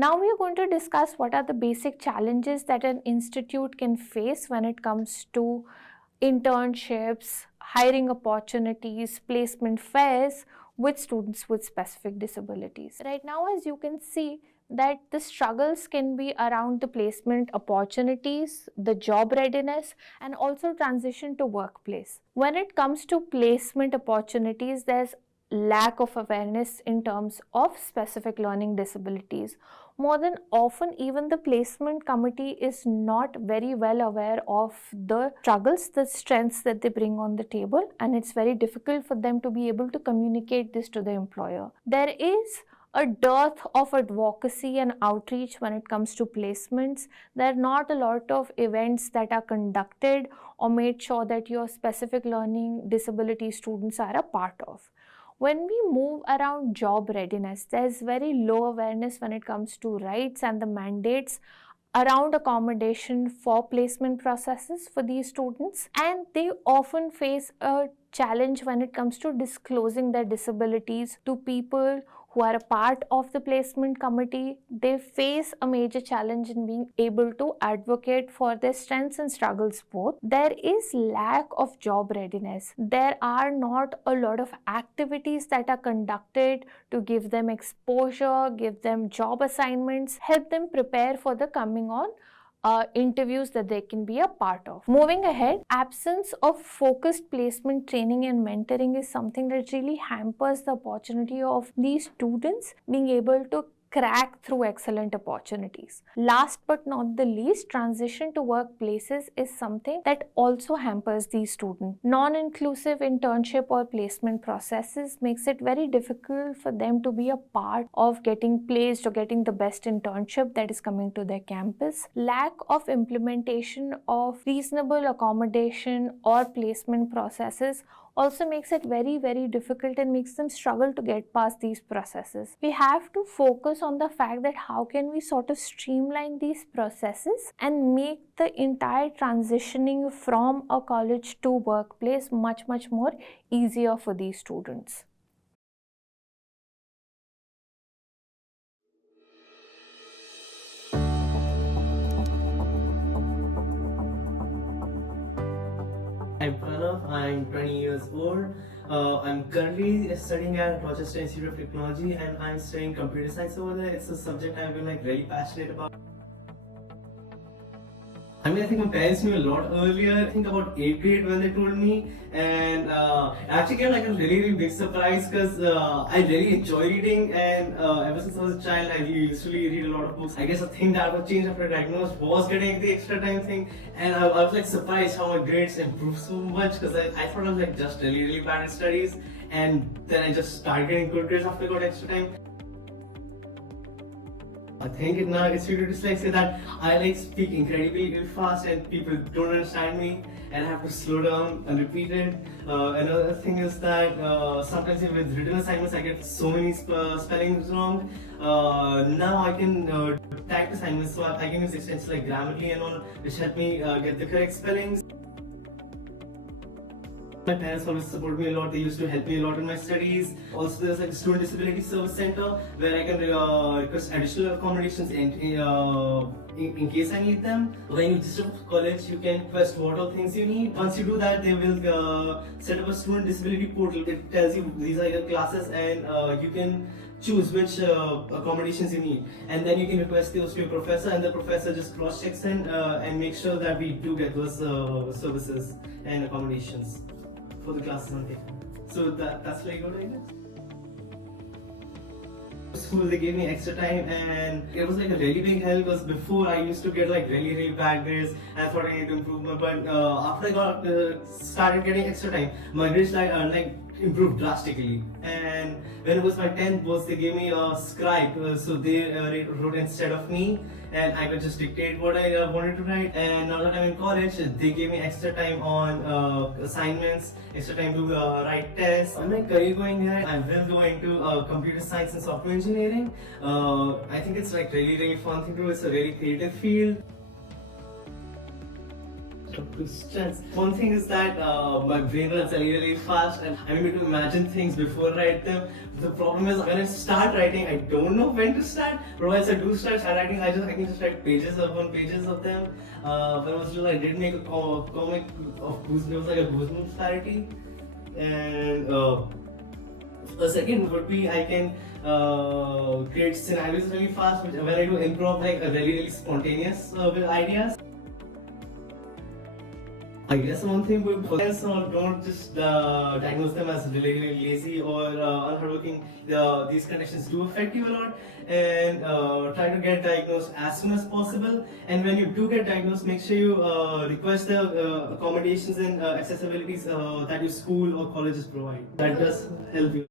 Now we are going to discuss what are the basic challenges that an institute can face when it comes to internships, hiring opportunities, placement fairs with students with specific disabilities. Right now, as you can see, that the struggles can be around the placement opportunities, the job readiness, and also transition to workplace. When it comes to placement opportunities, there's lack of awareness in terms of specific learning disabilities. More than often, even the placement committee is not very well aware of the struggles, the strengths that they bring on the table, and it's very difficult for them to be able to communicate this to the employer. There is a dearth of advocacy and outreach when it comes to placements. There are not a lot of events that are conducted or made sure that your specific learning disability students are a part of. When we move around job readiness, there's very low awareness when it comes to rights and the mandates around accommodation for placement processes for these students, and they often face a challenge when it comes to disclosing their disabilities to people who are a part of the placement committee. They face a major challenge in being able to advocate for their strengths and struggles both. There is lack of job readiness. There are not a lot of activities that are conducted to give them exposure, give them job assignments, help them prepare for the coming on interviews that they can be a part of. Moving ahead, absence of focused placement training and mentoring is something that really hampers the opportunity of these students being able to crack through excellent opportunities. Last but not the least, transition to workplaces is something that also hampers these students. Non-inclusive internship or placement processes makes it very difficult for them to be a part of getting placed or getting the best internship that is coming to their campus. Lack of implementation of reasonable accommodation or placement processes also makes it very difficult and makes them struggle to get past these processes. We have to focus on the fact that how can we sort of streamline these processes and make the entire transitioning from a college to workplace much more easier for these students. I'm Pranav, I'm 20 years old. I'm currently studying at Rochester Institute of Technology and I'm studying computer science over there. It's a subject I've been really passionate about. I think my parents knew a lot earlier. I think about 8th grade when they told me, and I actually gave a really big surprise because I really enjoy reading, and ever since I was a child, I used to read a lot of books. I guess the thing that was changed after I diagnosed was getting the extra time thing, and I was surprised how my grades improved so much because I thought I was just really bad at studies, and then I just started getting good grades after I got extra time. I think in institute dyslexia that I speak incredibly fast and people don't understand me and I have to slow down and repeat it. Another thing is that sometimes with written assignments I get so many spellings wrong. Now I can type assignments, so I can use extensions like Grammarly and all, which help me get the correct spellings. My parents always support me a lot. They used to help me a lot in my studies. Also, there's a student disability service center where I can request additional accommodations in case I need them. When you register for college, you can request what all things you need. Once you do that, they will set up a student disability portal. It tells you these are your classes and you can choose which accommodations you need, and then you can request those to your professor, and the professor just cross-checks and makes sure that we do get those services and accommodations for the classes on day. So that's very good, I guess. School, they gave me extra time and it was a really big help because before I used to get really bad grades and I thought I need to improve more, but after I got started getting extra time, my grades improved drastically. And when it was my 10th boards, they gave me a scribe, so they wrote instead of me and I could just dictate what I wanted to write. And now that I'm in college, they gave me extra time on assignments, extra time to write tests. On my career going ahead, I will go into computer science and software engineering. I think it's really fun thing to do. It's a very creative field. Questions. One thing is that my brain runs really fast and I'm able to imagine things before I write them. The problem is when I start writing, I don't know when to start. But once I do start writing, I can just write pages upon pages of them. When I was little, I did make a comic of Goosebumps. It was like a Goosebumps parody. And the second would be I can create scenarios really fast. When I do improv, like really spontaneous with ideas. I guess one thing with friends, don't just diagnose them as really lazy or unhardworking. These conditions do affect you a lot, and try to get diagnosed as soon as possible. And when you do get diagnosed, make sure you request the accommodations and accessibilities that your school or colleges provide. That does help you.